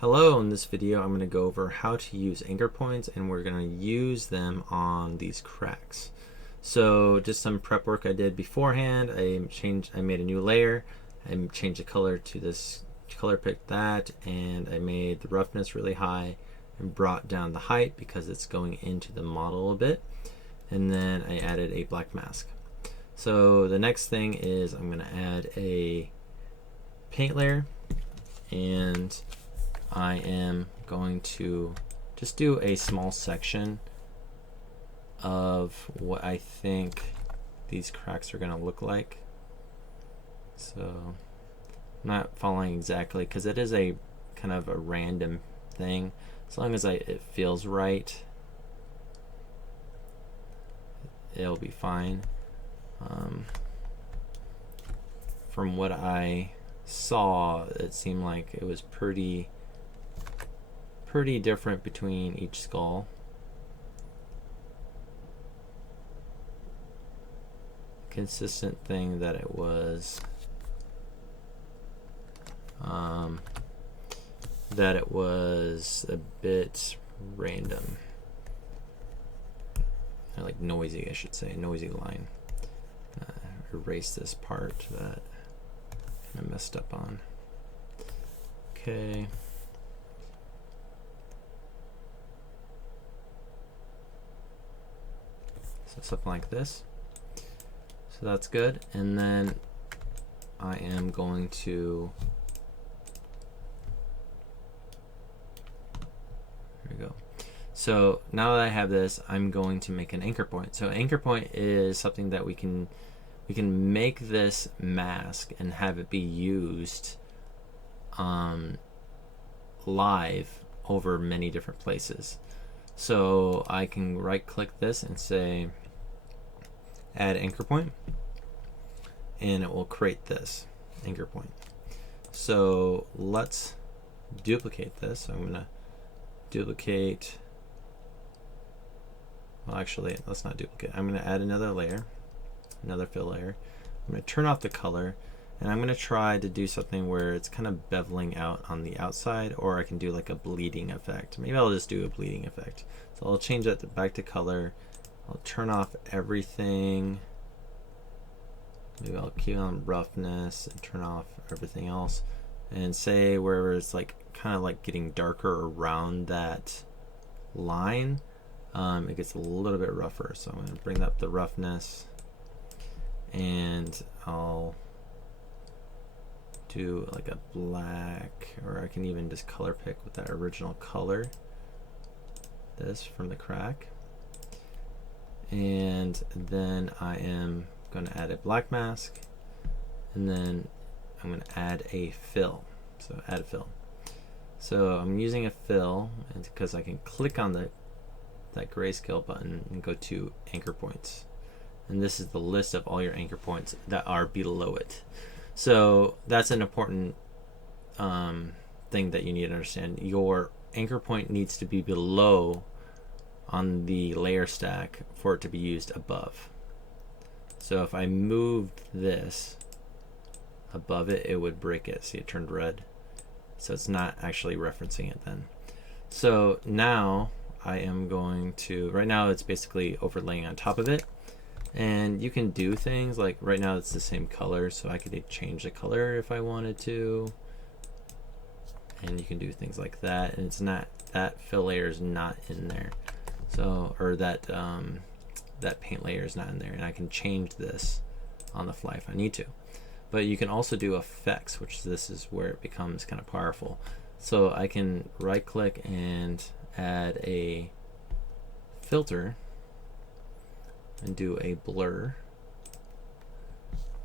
Hello, in this video I'm going to go over how to use anchor points, and we're going to use them on these cracks. So just some prep work I did beforehand. I made a new layer, I changed the color to this color, picked that, and I made the roughness really high and brought down the height because it's going into the model a bit. And then I added a black mask. So the next thing is I'm going to add a paint layer, and I am going to just do a small section of what I think these cracks are going to look like. So I'm not following exactly because it is a kind of a random thing. As long as it feels right, it'll be fine. From what I saw, it seemed like it was pretty different between each skull. Consistent thing that it was a bit random, like noisy, I should say, noisy line. Erase this part that I messed up on. Okay. So something like this. So that's good. And then I am going to, there we go. So now that I have this, I'm going to make an anchor point. So anchor point is something that we can make this mask and have it be used live over many different places. So I can right click this and say add anchor point, and it will create this anchor point. So let's duplicate this. So I'm going to duplicate, well actually let's not duplicate. I'm going to add another layer, another fill layer. I'm going to turn off the color, and I'm going to try to do something where it's kind of beveling out on the outside, or I can do like a bleeding effect. Maybe I'll just do a bleeding effect. So I'll change that back to color. I'll turn off everything. Maybe I'll keep on roughness and turn off everything else, and say wherever it's like kind of like getting darker around that line, it gets a little bit rougher. So I'm going to bring up the roughness, and I'll do like a black, or I can even just color pick with that original color, this from the crack. And then I am going to add a black mask, and then I'm going to add a fill. So add a fill. So I'm using a fill because I can click on that grayscale button and go to anchor points, and this is the list of all your anchor points that are below it. So that's an important thing that you need to understand. Your anchor point needs to be below on the layer stack for it to be used above. So if I moved this above it, it would break it. See, it turned red. So it's not actually referencing it then. So now I am going to, right now it's basically overlaying on top of it. And you can do things like, right now it's the same color, so I could change the color if I wanted to. And you can do things like that, and it's not, that fill layer is not in there. So, or that that paint layer is not in there, and I can change this on the fly if I need to. But you can also do effects, which this is where it becomes kind of powerful. So I can right click and add a filter and do a blur,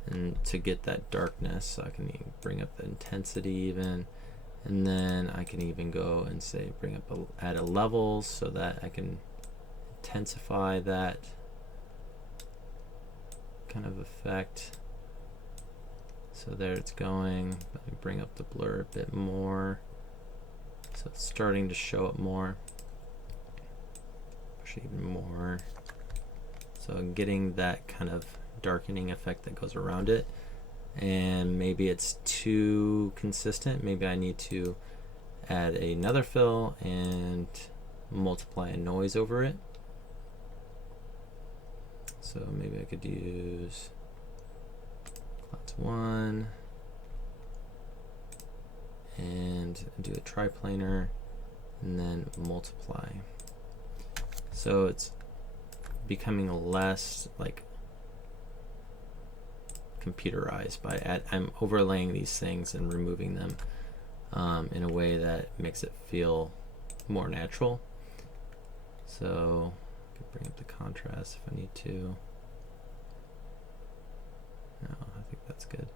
and to get that darkness. So I can bring up the intensity even, and then I can even go and say bring up add a level so that I can intensify that kind of effect. So there it's going. Let me bring up the blur a bit more, so it's starting to show up more. Push even more. So I'm getting that kind of darkening effect that goes around it. and maybe it's too consistent. Maybe I need to add another fill and multiply a noise over it. So maybe I could use clouds 1 and do a triplanar and then multiply. So it's becoming less like computerized I'm overlaying these things and removing them in a way that makes it feel more natural. So I can bring up the contrast if I need to. No, I think that's good.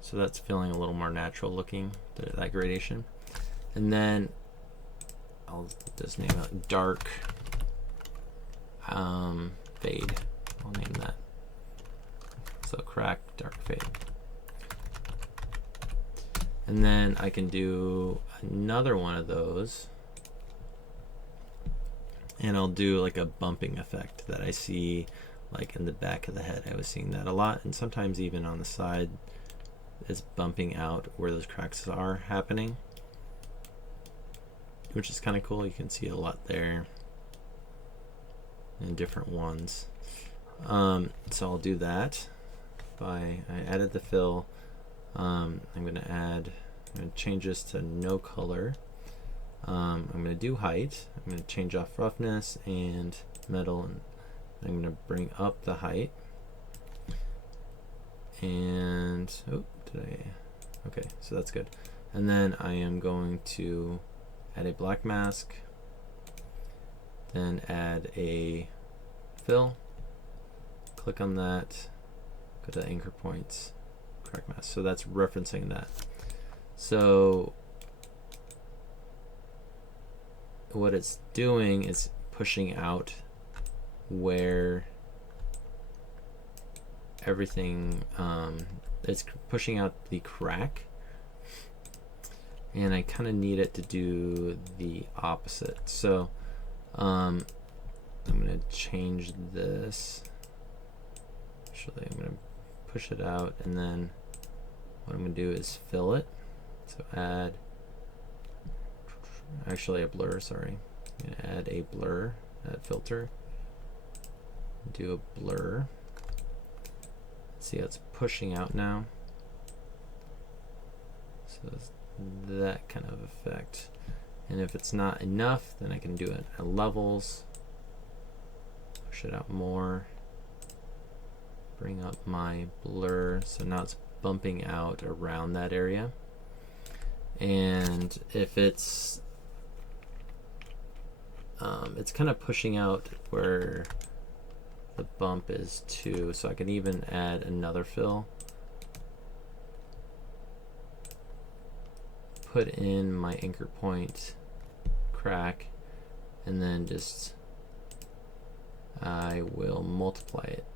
So that's feeling a little more natural looking, that gradation. And then I'll just name it dark fade. I'll name that. So crack, dark fade. And then I can do another one of those. And I'll do like a bumping effect that I see like in the back of the head. I was seeing that a lot, and sometimes even on the side it's bumping out where those cracks are happening, which is kind of cool. You can see a lot there in different ones. So I'll do that. I added the fill. I'm going to change this to no color. I'm going to do height. I'm going to change off roughness and metal, and I'm going to bring up the height. And okay, so that's good. And then I am going to add a black mask, then add a fill, click on that, go to anchor points, crack mask. So that's referencing that. So what it's doing is pushing out where everything, it's pushing out the crack, and I kind of need it to do the opposite. So I'm going to change this. Actually, I'm going to push it out, and then what I'm going to do is fill it. So add a blur, sorry. I'm going to add a blur, add filter, do a blur. See how it's pushing out now? So it's that kind of effect. And if it's not enough, then I can do it at levels, push it out more, bring up my blur, so now it's bumping out around that area. And if it's kind of pushing out where the bump is too, so I can even add another fill, put in my anchor point crack, and then just I will multiply it.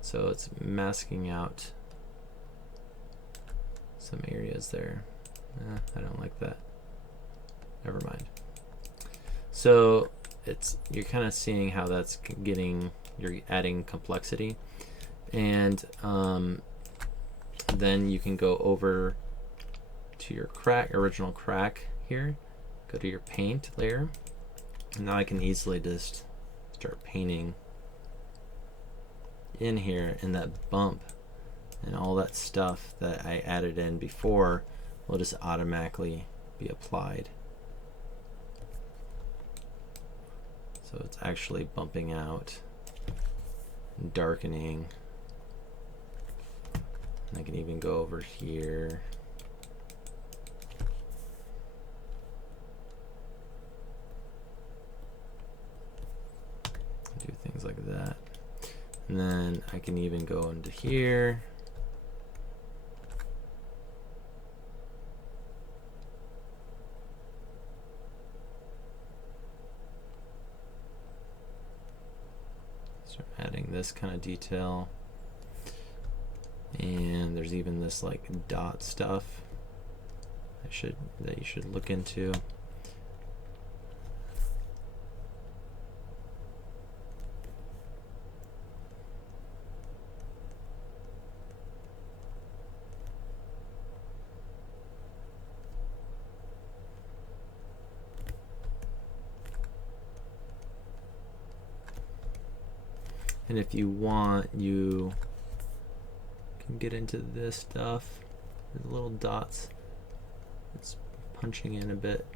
So it's masking out some areas there. I don't like that. Never mind. So you're kind of seeing how that's you're adding complexity, and then you can go over to your original crack here, go to your paint layer, and now I can easily just start painting in here, and that bump and all that stuff that I added in before will just automatically be applied. So it's actually bumping out, darkening. And I can even go over here. Do things like that. And then I can even go into here. Start adding this kind of detail. And there's even this like dot stuff that you should look into. And if you want, you can get into this stuff. There's little dots. It's punching in a bit.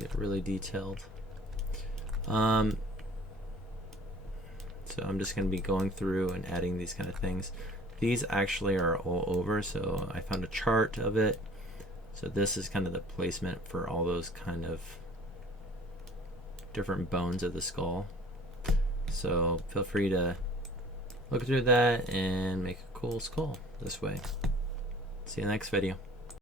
Get really detailed. So I'm just going to be going through and adding these kind of things. These actually are all over, so I found a chart of it. So this is kind of the placement for all those kind of different bones of the skull. So feel free to look through that and make a cool skull this way. See you in the next video.